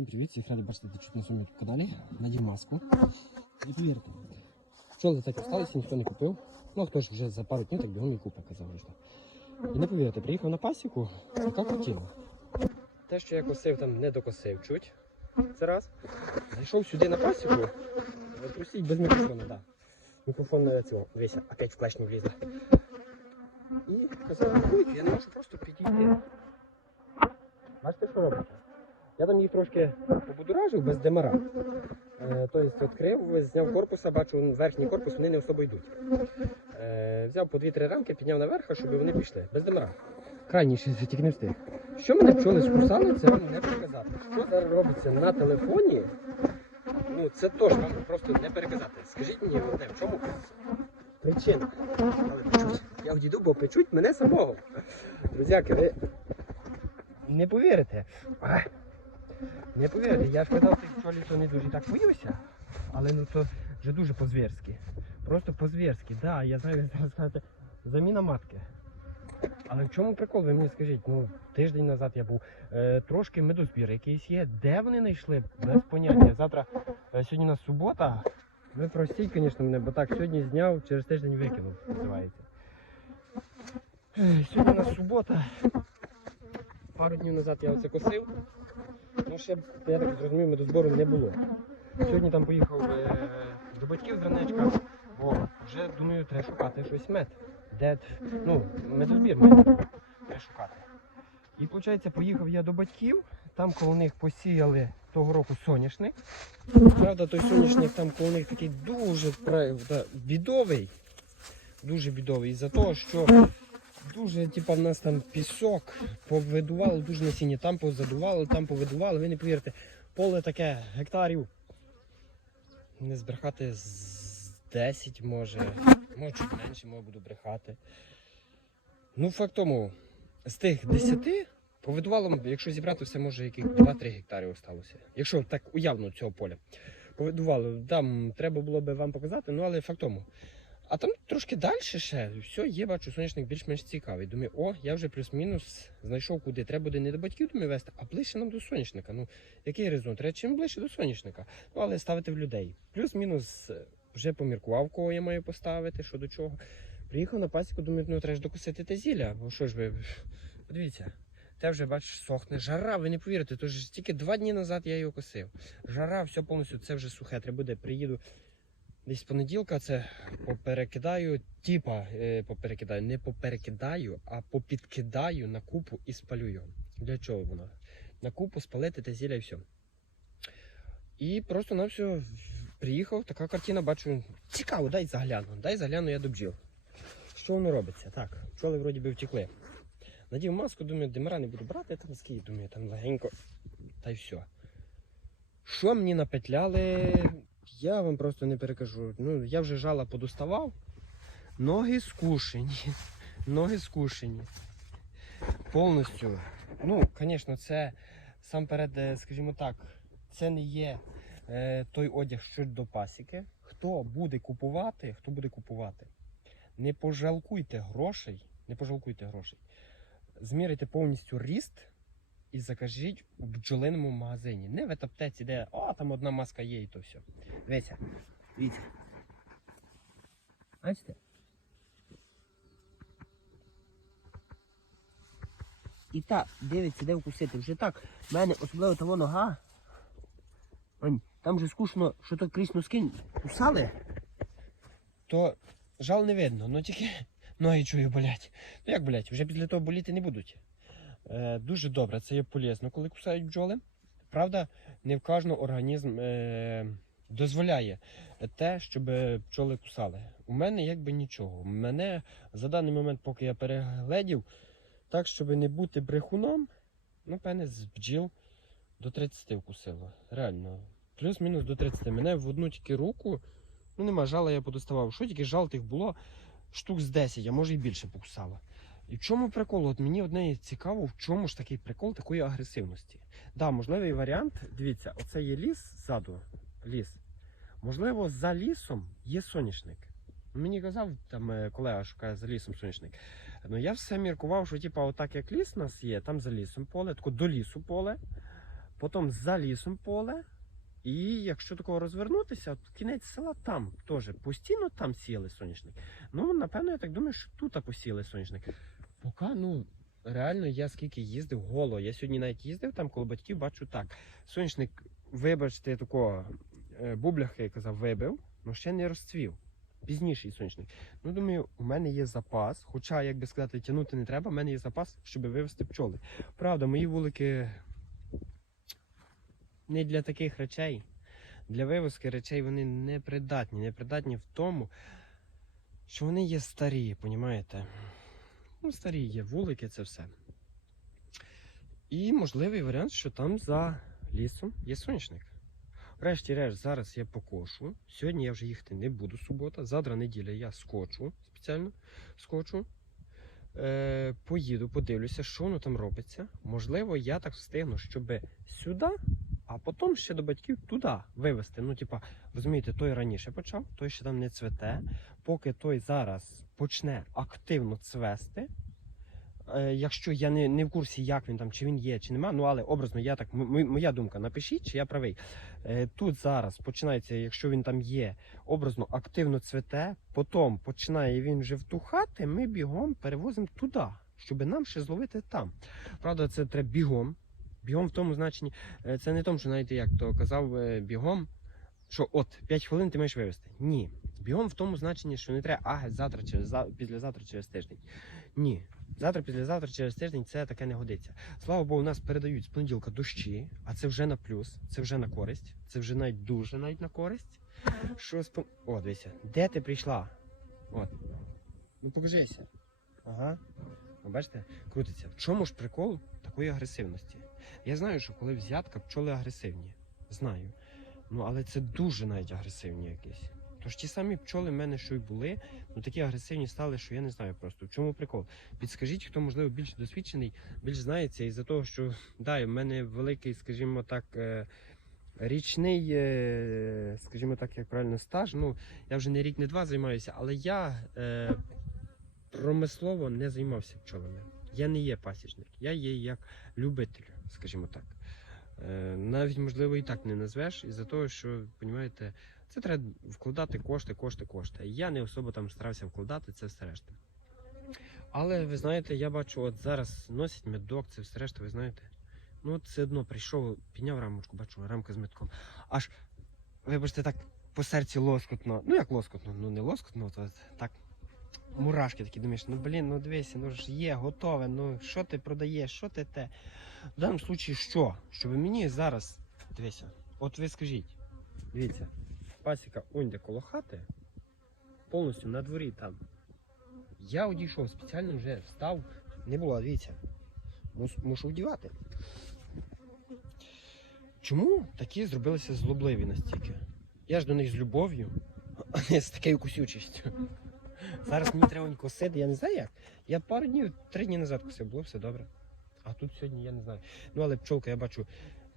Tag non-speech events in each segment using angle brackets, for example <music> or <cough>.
Всім привіт, всіх радий бачити чуть на своєму каналі. Надів маску. І повірте, пчоли і осталися, ніхто не купив. Ну хто ж вже за пару днів так бігом і купить, казав. І не повірте, приїхав на пасіку, яка хотіла. Те, що я косив, там не докосив чуть. Це раз. Зайшов сюди на пасіку. Простіть, без мікрофона. Да. Мікрофон на цього. Дивися, опять в клешню влізла. І казав, «Ой, я не можу просто підійти. Бачите, що робиться? Я там їх трошки побудоражив без демара. Е, тобто відкрив, зняв корпуса, бачу верхній корпус, вони не особо йдуть. Е, взяв по 2-3 рамки, підняв наверх, щоб вони пішли. Без демара. Крайніший тільки не встиг. Що мене пчоли скусали, це вам не переказати. Що зараз робиться на телефоні? Ну, це теж вам просто не переказати. Скажіть мені, одне, в чому причина? Але печуть. Я одійду, бо печуть мене самого. Друзяки, ви не повірите. Не повірите, я ж казав, тих пчолі, то не дуже так боюся, але ну то вже дуже по-звірськи. Просто по-звірськи. Да, я знаю, зараз скажете, заміна матки. Але в чому прикол? Ви мені скажіть, ну тиждень назад я був. Е, трошки медозбір якийсь є. Де вони знайшли? Без поняття. Завтра, е, сьогодні у нас субота. Ви простіть, звісно, мене, бо так сьогодні зняв, через тиждень викинув, називається. Е, Сьогодні у нас субота. Пару днів назад я оце косив. Ну, ще, я так зрозумів, медозбору не було. Сьогодні там поїхав е, до батьків з ранечка, бо вже думаю, треба шукати щось мед. Де, ну, медозбір мед треба шукати. І виходить, поїхав я до батьків, там коло них посіяли того року соняшник. Правда, той соняшник там коло них такий дуже правда, бідовий. Дуже бідовий. За того, що дуже, типа, в нас там пісок, повидували дуже насіння, там позадували, там повидували. Ви не повірите, поле таке гектарів. Не збрехати з 10 може, може чуть менше, може буду брехати. Ну, факт тому, з тих 10 повидувало, якщо зібрати все, може яких 2-3 гектари осталося. Якщо так уявно цього поля. Повидувало, там треба було би вам показати, ну але факт тому. А там трошки далі ще, все, є, бачу, соняшник більш-менш цікавий. Думаю, о, я вже плюс-мінус знайшов куди. Треба буде не до батьків думаю, вести, а ближче нам до соняшника. Ну, який резон? Треба чим ближче до соняшника. Ну, але ставити в людей. Плюс-мінус е, вже поміркував, кого я маю поставити, що до чого. Приїхав на пасіку, думаю, ну треба ж докусити те зілля. Бо що ж ви, подивіться, те вже, бачиш, сохне. Жара, ви не повірите, то ж тільки два дні назад я його косив. Жара, все повністю, це вже сухе. Треба буде, приїду десь понеділка це поперекидаю, типа е, поперекидаю, не поперекидаю, а попідкидаю на купу і спалю його. Для чого воно? На купу спалити те зілля і все. І просто на все приїхав, така картина, бачу, цікаво, дай загляну, дай загляну я до бджіл. Що воно робиться? Так, пчоли вроді би втекли. Надів маску, думаю, димара не буду брати, там скільки, думаю, там легенько. Та й все. Що мені напетляли, я вам просто не перекажу. Ну, я вже жала подоставав. Ноги скушені. <laughs> Ноги скушені. Повністю. Ну, звісно, це сам перед, е, скажімо так, це не є е, той одяг, що до пасіки. Хто буде купувати, хто буде купувати, не пожалкуйте грошей, не пожалкуйте грошей. Зміряйте повністю ріст і закажіть у бджолиному магазині. Не в етаптеці, де о, там одна маска є і то все. Дивіться. Дивіться. Бачите? І так, дивиться, де вкусити. Вже так, в мене особливо того нога. Ань, там вже скучно, що то крізь носки кусали. То жал не видно, ну тільки <laughs> ноги чую болять. Ну як болять? Вже після того боліти не будуть. Е, дуже добре, це є полезно, коли кусають бджоли. Правда, не в кожного організм е, дозволяє те, щоб бджоли кусали. У мене якби нічого. Мене за даний момент, поки я перегледів, так, щоб не бути брехуном, ну, певне, з бджіл до 30 вкусило. Реально. Плюс-мінус до 30. Мене в одну тільки руку, ну нема жала, я подоставав. Що тільки жал тих було штук з 10, а може і більше покусало. І в чому прикол? От мені одне цікаво, в чому ж такий прикол такої агресивності. Да, можливий варіант. Дивіться, оце є ліс ззаду, ліс. Можливо, за лісом є соняшник. Мені казав там е, колега, що каже, за лісом соняшник. Ну я все міркував, що типа, отак як ліс у нас є, там за лісом поле, тако до лісу поле. потім за лісом поле. І якщо такого розвернутися, то кінець села там теж постійно там сіяли соняшник. Ну, напевно, я так думаю, що тут посіяли соняшник. Поки, ну, реально, я скільки їздив голо. Я сьогодні навіть їздив там коло батьків, бачу так. Соняшник, вибачте, такого е, бубляха, я казав, вибив, але ще не розцвів. Пізніший сонячник. Ну, думаю, у мене є запас, хоча, як би сказати, тягнути не треба, у мене є запас, щоб вивести пчоли. Правда, мої вулики не для таких речей. Для вивозки речей вони не придатні. Не в тому, що вони є старі, понімаєте? Ну, старі є вулики, це все. І можливий варіант, що там за лісом є сонячник. Врешті-решт, зараз я покошу. Сьогодні я вже їхати не буду субота. Завтра неділя я скочу спеціально скочу. Е, поїду, подивлюся, що воно там робиться. Можливо, я так встигну, щоб сюди, а потім ще до батьків туди вивезти. Ну, типа, розумієте, той раніше почав, той ще там не цвете. Поки той зараз почне активно цвести. Е, якщо я не, не в курсі, як він там, чи він є, чи нема, ну але образно, я так, моя думка, напишіть, чи я правий. Е, Тут зараз починається, якщо він там є, образно активно цвете, потім починає він вже втухати, ми бігом перевозимо туди, щоб нам ще зловити там. Правда, це треба бігом. Бігом в тому значенні, е, це не тому, що знаєте, як то казав бігом, що от 5 хвилин ти маєш вивезти. Ні. Бігом в тому значенні, що не треба, а завтра через післязавтра через тиждень. Ні. Завтра, післязавтра, через тиждень це таке не годиться. Слава Богу, у нас передають з понеділка дощі, а це вже на плюс, це вже на користь, це вже навіть дуже навіть на користь. Що з пон- О, дивися, де ти прийшла? От. Ну покажися. Ага. Бачите, крутиться. В чому ж прикол такої агресивності? Я знаю, що коли взятка, пчоли агресивні. Знаю. Ну, але це дуже навіть агресивні якісь. Тож ті самі пчоли в мене, що й були, ну такі агресивні стали, що я не знаю просто. В чому прикол? Підскажіть, хто можливо більш досвідчений, більш знається, із-за того, що да, в мене великий, скажімо так, е, річний, е, скажімо так, як правильно, стаж. Ну, я вже не рік, не два займаюся, але я е, промислово не займався пчолами. Я не є пасічник, я є як любитель, скажімо так. Е, навіть можливо і так не назвеш, із-за того, що, розумієте, це треба вкладати кошти, кошти, кошти. Я не особо там старався вкладати це все решта. Але ви знаєте, я бачу, от зараз носять медок, це все решта, ви знаєте. Ну, все одно прийшов, підняв рамочку, бачу, рамка з медком. Аж, вибачте, так по серці лоскотно. Ну як лоскотно? Ну не лоскотно, то так. Мурашки такі думаєш, ну блін, ну дивися, ну ж є, готове, ну що ти продаєш, що ти те. В даному випадку що? Щоб мені зараз, дивися, от ви скажіть, дивіться, пасіка онде коло хати, повністю на дворі там. Я одійшов, спеціально вже встав, не було, дивіться. Мушу вдівати. Чому такі зробилися злобливі настільки? Я ж до них з любов'ю, а не з такою кусючістю. Зараз мені треба косити, я не знаю як. Я пару днів, три дні назад косив, було все добре. А тут сьогодні я не знаю. Ну але пчолка, я бачу,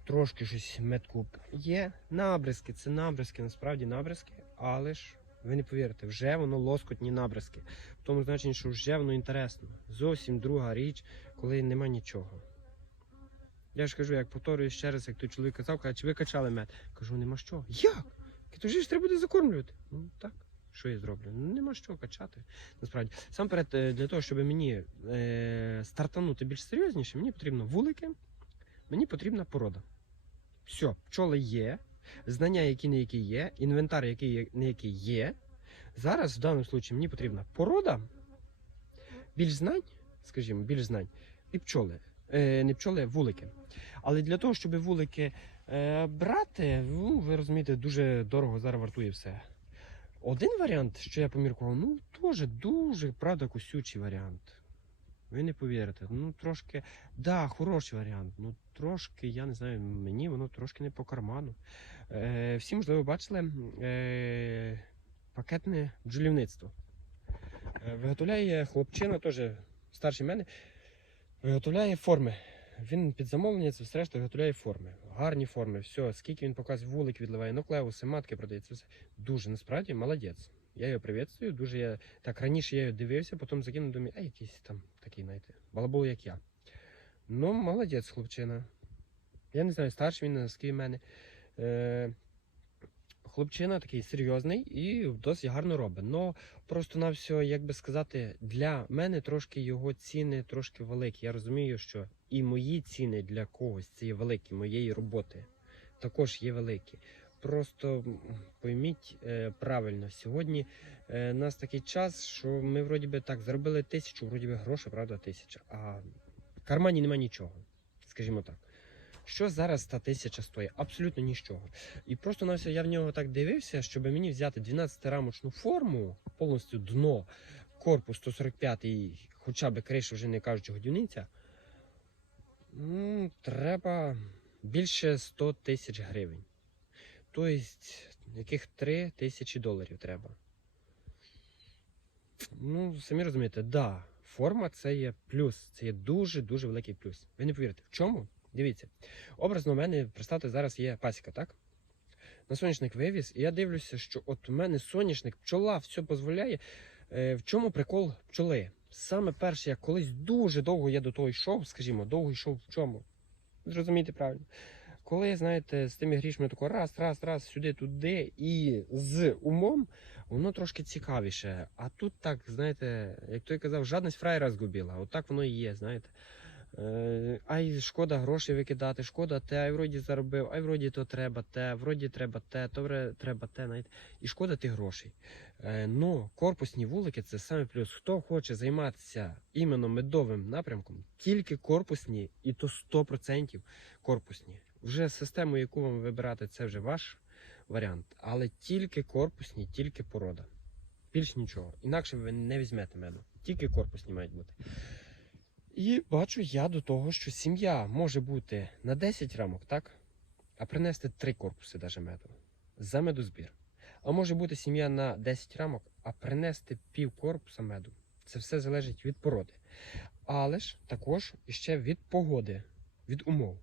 трошки щось метку є. Набризки, це набризки, насправді набризки, але ж ви не повірите, вже воно лоскотні набризки. В тому значенні, що вже воно інтересно. Зовсім друга річ, коли нема нічого. Я ж кажу, як повторюю ще раз, як той чоловік казав, каже, чи ви качали мед? Кажу, нема що. Як? То ж треба буде закормлювати. Ну так, що я зроблю? Ну нема що качати. Насправді. Сам перед для того, щоб мені е, стартанути більш серйозніше, мені потрібно вулики, мені потрібна порода. Все, пчоли є, знання, які не які є, інвентар, який не який є. Зараз в даному випадку мені потрібна порода, більш знань, скажімо, більш знань, і пчоли. Е, не пчоли, вулики. Але для того, щоб вулики е, брати, ну, ви розумієте, дуже дорого зараз вартує все. Один варіант, що я поміркував, ну теж дуже, правда, кусючий варіант. Ви не повірите. Ну, трошки, да, хороший варіант. Ну, трошки, я не знаю, мені воно трошки не по карману. Е, всі, можливо, бачили е, пакетне бджолівництво. Е, виготовляє хлопчина, теж старший мене, виготовляє форми. Він під замовлення це все решта виготовляє форми. Гарні форми, все. Скільки він показує, вулик відливає, нуклеуси, матки продає. Це все дуже насправді молодець. Я його привітствую. Дуже я так раніше я його дивився, потім закинув думаю, а якийсь там такий, знаєте, балабол, як я. Ну, молодець, хлопчина. Я не знаю, старший він наскільки мене. Е, хлопчина такий серйозний і досить гарно робить. Но просто на все, як би сказати, для мене трошки його ціни трошки великі. Я розумію, що і мої ціни для когось це є великі, моєї роботи також є великі. Просто пойміть е, правильно, сьогодні е, у нас такий час, що ми вроді би так заробили тисячу, вроді би грошей, правда, тисяча, а в кармані нема нічого, скажімо так. Що зараз та тисяча стоїть? Абсолютно нічого. І просто на все я в нього так дивився, щоб мені взяти 12-рамочну форму, повністю дно, корпус 145 і хоча б криша, вже не кажучи, годівниця. Ну, треба більше 100 тисяч гривень. Тобто, яких 3 тисячі доларів треба. Ну, самі розумієте, да, форма це є плюс, це є дуже-дуже великий плюс. Ви не повірите, в чому? Дивіться, образно у мене, представте, зараз є пасіка, так? На соняшник вивіз, і я дивлюся, що от у мене соняшник, пчола, все дозволяє. Е, в чому прикол пчоли? Саме перше, я колись дуже довго я до того йшов, скажімо, довго йшов в чому? Зрозумійте правильно. Коли, знаєте, з тими грішми тако раз, раз, раз, сюди, туди, і з умом, воно трошки цікавіше. А тут так, знаєте, як той казав, жадність фраєра згубила. От так воно і є, знаєте. Е, ай, шкода гроші викидати, шкода те, ай вроді заробив, ай вроді то треба те, вроді треба те, то треба те, знаєте. І шкода тих грошей. Е, но корпусні вулики це саме плюс. Хто хоче займатися іменно медовим напрямком, тільки корпусні, і то 100% корпусні. Вже систему, яку вам вибирати, це вже ваш варіант. Але тільки корпусні, тільки порода. Більш нічого. Інакше ви не візьмете меду. Тільки корпусні мають бути. І бачу я до того, що сім'я може бути на 10 рамок, так? А принести 3 корпуси даже меду. За медозбір. А може бути сім'я на 10 рамок, а принести пів корпуса меду. Це все залежить від породи. Але ж також іще від погоди, від умов.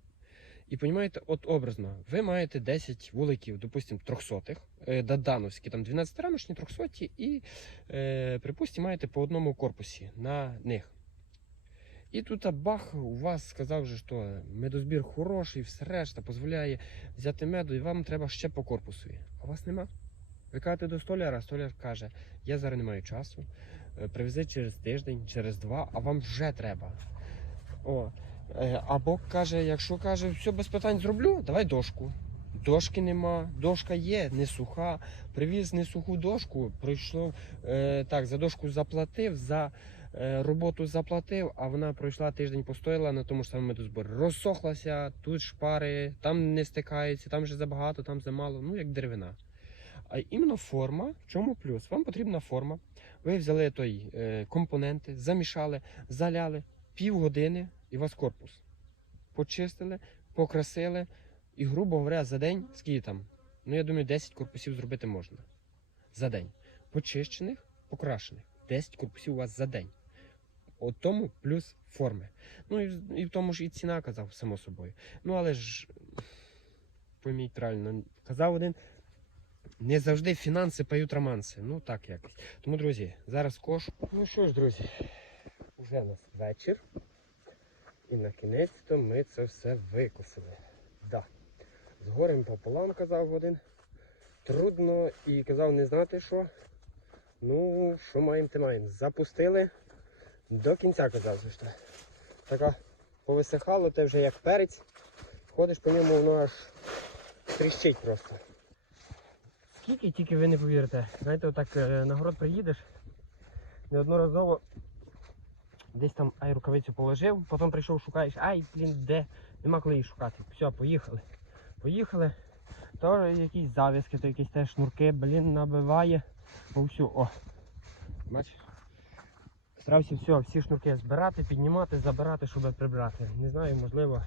І розумієте, от образно, ви маєте 10 вуликів, допустимо, трьохсотих, е, дадановські, там 12 рамочні, трьохсоті, і, е, припустимо, маєте по одному корпусі на них. І тут бах, у вас сказав, же, що медозбір хороший, все решта дозволяє взяти меду, і вам треба ще по корпусові. А вас нема. Ви кажете до столяра, столяр каже, я зараз не маю часу, е, привези через тиждень, через два, а вам вже треба. О. Е, Або каже, якщо каже, все без питань зроблю, давай дошку. Дошки нема, дошка є, не суха. Привіз не суху дошку, пройшло е, так, за дошку заплатив, за роботу заплатив, а вона пройшла тиждень, постояла на тому ж самому медозборі. Розсохлася, тут шпари, там не стикається, там вже забагато, там замало, ну як деревина. А іменно форма, в чому плюс? Вам потрібна форма. Ви взяли той е, компоненти, замішали, заляли півгодини і у вас корпус. Почистили, покрасили. І, грубо говоря, за день, скільки там? Ну, я думаю, 10 корпусів зробити можна. За день. Почищених, покрашених. 10 корпусів у вас за день. От тому плюс форми. Ну і, і в тому ж і ціна казав, само собою. Ну, але ж, пойміть правильно, казав один, не завжди фінанси пають романси. Ну так якось. Тому, друзі, зараз кош. Ну що ж, друзі, вже у нас вечір. І на кінець-то ми це все викосили. Да. З горем пополам казав один. Трудно і казав не знати що. Ну, що маємо, те маємо. Запустили до кінця казав, що. Така повисихало, те вже як перець. Ходиш по ньому, воно аж тріщить просто. Скільки тільки ви не повірите. Знаєте, отак е, на город приїдеш, неодноразово десь там ай рукавицю положив, потім прийшов, шукаєш, ай, блін, де? Нема коли її шукати. Все, поїхали. Поїхали. То якісь зав'язки, то якісь теж шнурки, блін, набиває. Повсю, о. Бачиш? Старався все, всі шнурки збирати, піднімати, забирати, щоб прибрати. Не знаю, можливо.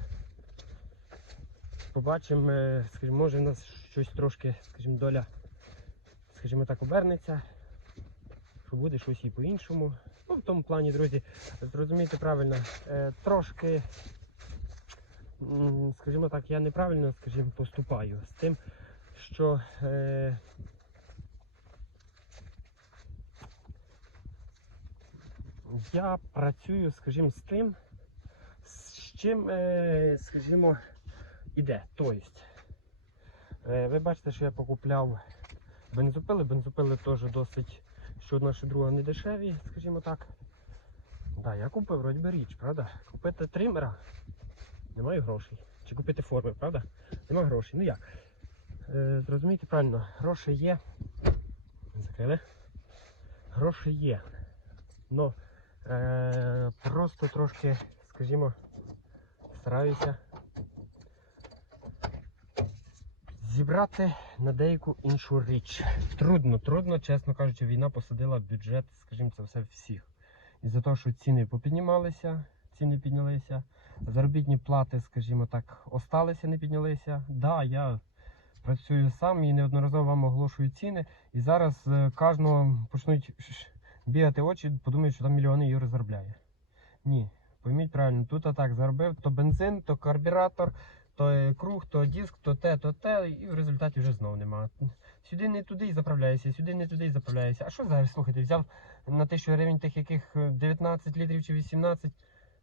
Побачимо, е, скажімо, може в нас щось трошки, скажімо, доля, скажімо так, обернеться. Що буде щось і по-іншому. Ну, в тому плані, друзі, зрозумійте правильно, е, трошки, скажімо так, я неправильно, скажімо, поступаю з тим, що я працюю, скажімо, з тим, з чим, е, скажімо, іде. Тобто, е, ви бачите, що я покупляв бензопили. Бензопили теж досить, що одна, що друга не дешеві, скажімо так. Да, я купив вроді би річ, правда? Купити тримера немає грошей. Чи купити форми, правда? Немає грошей. Ну як? Е, правильно, гроші є. Закрили. Гроші є. Но е, просто трошки, скажімо, стараюся зібрати на деяку іншу річ. Трудно, трудно, чесно кажучи, війна посадила бюджет, скажімо, це все всіх. Із-за того, що ціни попіднімалися, ціни піднялися, заробітні плати, скажімо так, осталися, не піднялися. Да, я працюю сам і неодноразово вам оголошую ціни. І зараз е, кожного почнуть бігати очі, подумають, що там мільйони євро заробляє. Ні, пойміть правильно, тут так заробив, то бензин, то карбюратор, то е, круг, то диск, то те, то те, і в результаті вже знову нема. Сюди не туди і заправляєшся, сюди не туди і заправляєшся. А що зараз, слухайте, взяв на тисячу гривень тих яких е, 19 літрів чи 18.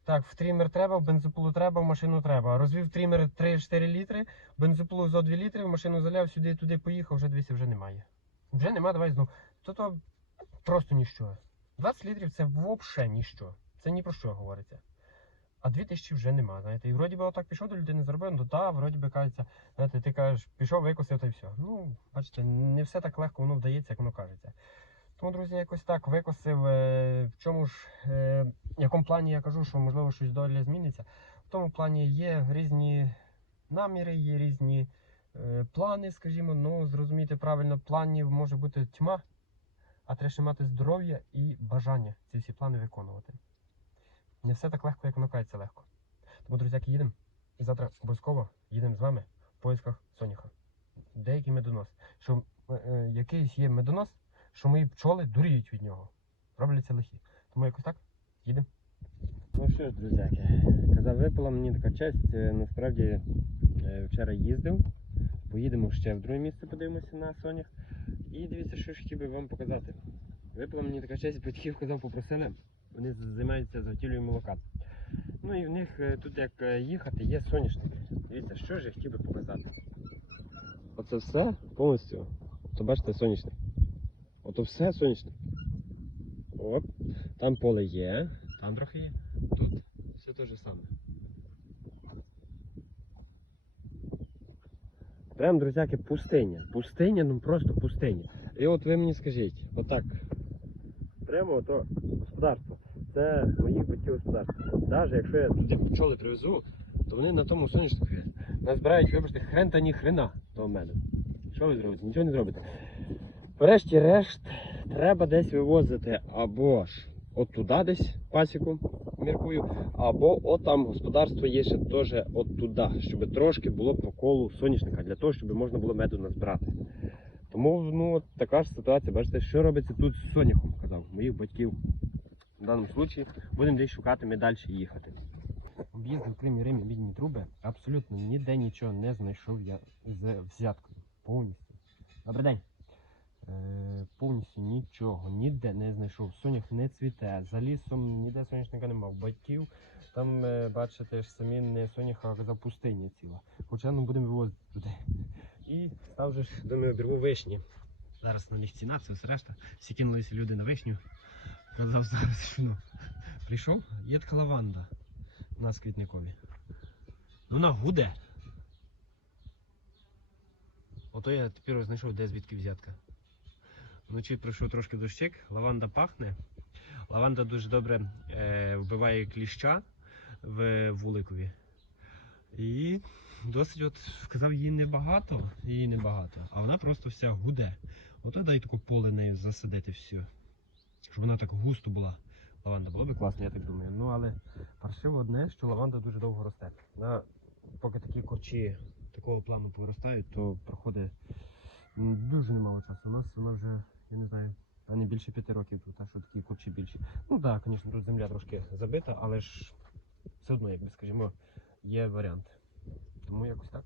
Так, в трімер треба, в бензопилу треба, в машину треба. Розвів трімер 3-4 літри, бензопилу зо 2 літри, в машину заляв, сюди туди поїхав, вже дивися, вже немає. Вже нема, давай знов. То то просто ніщо. 20 літрів це взагалі ніщо. Це ні про що говориться. А 2000 вже нема, знаєте. І вроді би отак пішов до людини заробив, ну так, вроді би кажеться, знаєте, ти кажеш, пішов, викосив та й все. Ну, бачите, не все так легко воно вдається, як воно кажеться. Тому, друзі, якось так викосив. е, В чому ж, е, в якому плані я кажу, що можливо щось доля зміниться. В тому плані є різні наміри, є різні е, плани, скажімо, ну зрозуміти правильно, планів може бути тьма, а треба ще мати здоров'я і бажання ці всі плани виконувати. Не все так легко, як воно кажеться легко. Тому, друзяки, їдемо. І завтра обов'язково їдемо з вами в поисках Соніха. Деякий медонос. Що е, е, якийсь є медонос, що мої пчоли дуріють від нього. Робляться лихі. Тому якось так, їдемо. Ну що ж, друзяки, казав, випала мені така честь. Е, Насправді е, вчора їздив. Поїдемо ще в друге місце, подивимося на сонях. І дивіться, що ж хотів би вам показати. Випала мені така честь, батьків казав, попросили. Вони займаються заготівлею молока. Ну і в них е, тут як е, їхати, є соняшник. Дивіться, що ж я хотів би показати. Оце все повністю. То бачите, сонячник. Ото все сонячник. Оп. Там поле є, там трохи є. Тут. Все те ж саме. Прям, друзяки, пустиня. Пустиня, ну просто пустиня. І от ви мені скажіть, отак. Прямо ото господарство. Це моїх батьків господарство. Навіть якщо я туди пчоли привезу, то вони на тому сонячнику назбирають, вибачте, хрен та ні хрена того меду. Що ви зробите? Нічого не зробите. Врешті-решт, треба десь вивозити або ж от туди десь пасіку, міркую, або от там господарство є ще теж от туди, щоб трошки було по колу соняшника, для того, щоб можна було меду назбирати. Тому ну, така ж ситуація, бачите, що робиться тут з соняхом, казав, моїх батьків. В даному випадку будемо десь шукати, ми далі їхати. Об'їздив Крим і Римі мідні труби, абсолютно ніде нічого не знайшов я з взяткою. Повністю. Добрий день. Е, повністю нічого, ніде не знайшов. Сонях не цвіте, за лісом ніде соняшника нема. В Батьків там, е, бачите, ж самі не соняха, а казав пустиня ціла. Хоча ну будемо вивозити туди. І став же ж, думаю, обірву вишні. Зараз на них ціна, все решта. Всі кинулися люди на вишню. Казав зараз, <laughs> ну. Прийшов, є така лаванда у нас квітникові. Ну вона гуде. Ото я тепер знайшов, де звідки взятка. Вночі пройшов трошки дощик, лаванда пахне. Лаванда дуже добре е, вбиває кліща в вуликові. І досить от сказав, її небагато, її небагато, а вона просто вся гуде. Ото дай таку поле нею засадити всю. Щоб вона так густо була. Лаванда було б класно, я так думаю. Ну але паршиво одне, що лаванда дуже довго росте. Вона, поки такі корчі такого плану повиростають, то проходить дуже немало часу. У нас вона вже, я не знаю, а не більше п'яти років тут, а що такі курчі більші. Ну так, звісно, тут земля трошки забита, але ж все одно, якби скажімо, є варіант. Тому якось так.